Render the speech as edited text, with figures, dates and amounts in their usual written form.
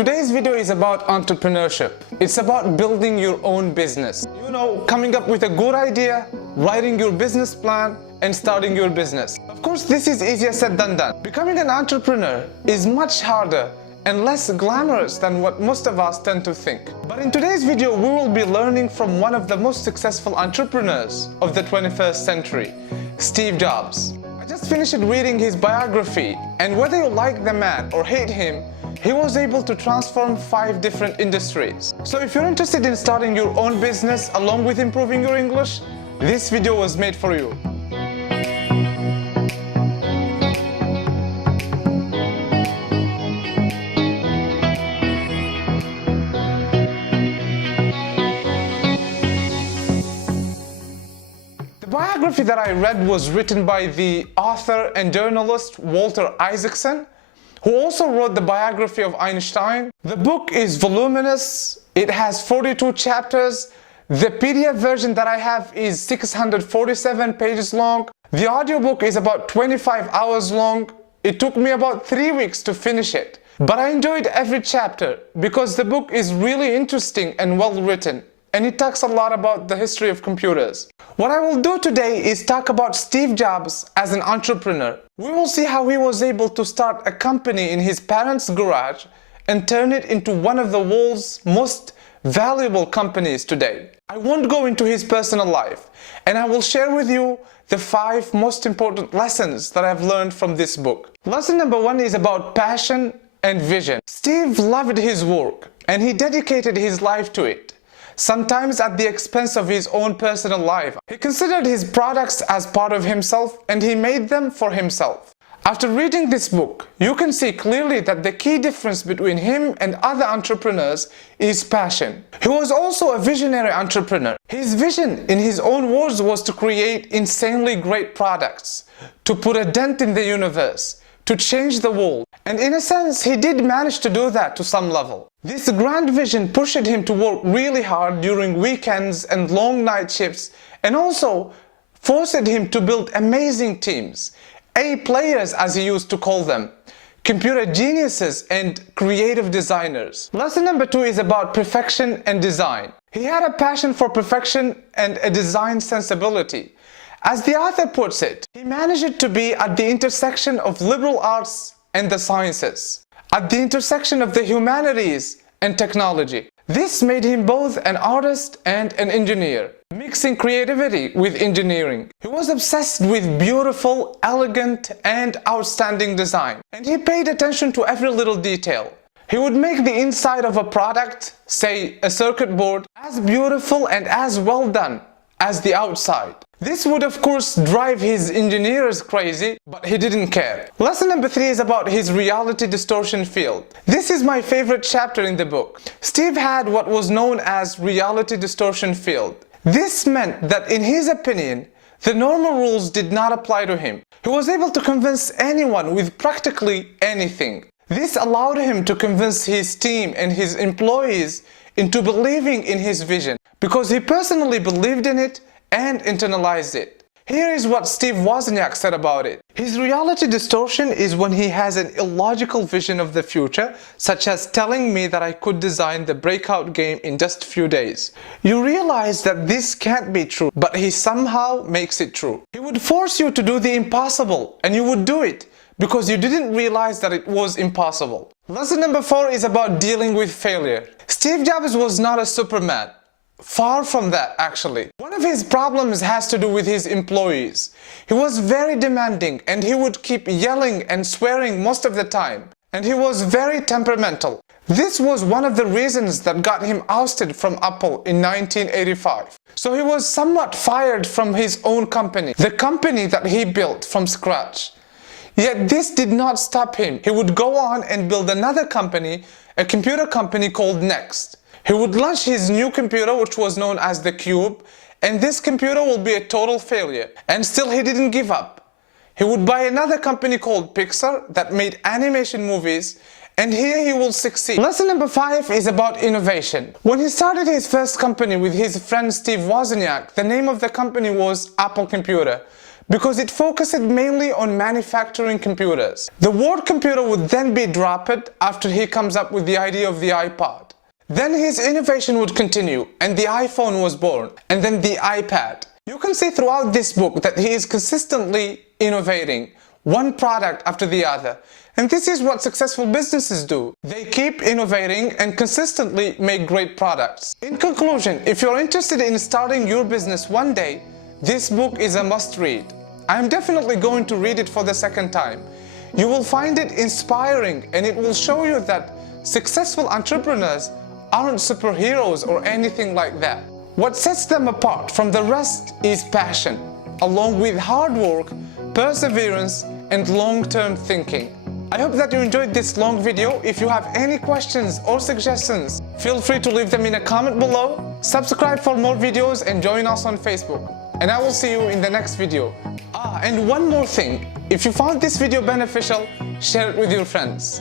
Today's video is about entrepreneurship. It's about building your own business. You know, coming up with a good idea, writing your business plan, and starting your business. Of course, this is easier said than done. Becoming an entrepreneur is much harder and less glamorous than what most of us tend to think. But in today's video, we will be learning from one of the most successful entrepreneurs of the 21st century, Steve Jobs. I just finished reading his biography, and whether you like the man or hate him, he was able to transform 5 different industries. So if you're interested in starting your own business along with improving your English, this video was made for you. The biography that I read was written by the author and journalist Walter Isaacsion, who also wrote the biography of Einstein. The book is voluminous. It has 42 chapters. The PDF version that I have is 647 pages long. The audiobook is about 25 hours long. It took me about 3 weeks to finish it. But I enjoyed every chapter because the book is really interesting and well written, and it talks a lot about the history of computers. What I will do today is talk about Steve Jobs as an entrepreneur. We will see how he was able to start a company in his parents' garage and turn it into one of the world's most valuable companies today. I won't go into his personal life, and I will share with you the 5 most important lessons that I've learned from this book. Lesson number 1 is about passion and vision. Steve loved his work, and he dedicated his life to it, sometimes at the expense of his own personal life. He considered his products as part of himself, and he made them for himself. After reading this book, you can see clearly that the key difference between him and other entrepreneurs is passion. He was also a visionary entrepreneur. His vision, in his own words, was to create insanely great products, to put a dent in the universe, to change the world. And in a sense, he did manage to do that to some level. This grand vision pushed him to work really hard during weekends and long night shifts, and also forced him to build amazing teams, A players as he used to call them, computer geniuses and creative designers. Lesson number 2 is about perfection and design. He had a passion for perfection and a design sensibility. As the author puts it, he managed to be at the intersection of liberal arts and the sciences, at the intersection of the humanities and technology. This made him both an artist and an engineer, mixing creativity with engineering. He was obsessed with beautiful, elegant, and outstanding design, and he paid attention to every little detail. He would make the inside of a product, say a circuit board, as beautiful and as well done as the outside. This would of course drive his engineers crazy, but he didn't care. Lesson number 3 is about his reality distortion field. This is my favorite chapter in the book. Steve had what was known as reality distortion field. This meant that in his opinion, the normal rules did not apply to him. He was able to convince anyone with practically anything. This allowed him to convince his team and his employees into believing in his vision, because he personally believed in it and internalized it. Here is what Steve Wozniak said about it. His reality distortion is when he has an illogical vision of the future, such as telling me that I could design the breakout game in just a few days. You realize that this can't be true, but he somehow makes it true. He would force you to do the impossible, and you would do it because you didn't realize that it was impossible. Lesson number 4 is about dealing with failure. Steve Jobs was not a Superman. Far from that, actually. One of his problems has to do with his employees. He was very demanding, and he would keep yelling and swearing most of the time. And he was very temperamental. This was one of the reasons that got him ousted from Apple in 1985. So he was somewhat fired from his own company, the company that he built from scratch. Yet this did not stop him. He would go on and build another company, a computer company called Next. He would launch his new computer, which was known as the Cube, and this computer will be a total failure. And still he didn't give up. He would buy another company called Pixar that made animation movies, and here he will succeed. Lesson number 5 is about innovation. When he started his first company with his friend Steve Wozniak, the name of the company was Apple Computer. because it focused mainly on manufacturing computers. The word computer would then be dropped after he comes up with the idea of the iPod. Then his innovation would continue and the iPhone was born, and then the iPad. You can see throughout this book that he is consistently innovating one product after the other. And this is what successful businesses do. They keep innovating and consistently make great products. In conclusion, if you're interested in starting your business one day, this book is a must-read. I'm definitely going to read it for the second time. You will find it inspiring and it will show you that successful entrepreneurs aren't superheroes or anything like that. What sets them apart from the rest is passion, along with hard work, perseverance, and long-term thinking. I hope that you enjoyed this long video. If you have any questions or suggestions, feel free to leave them in a comment below. Subscribe for more videos and join us on Facebook. And I will see you in the next video. And one more thing, if you found this video beneficial, share it with your friends.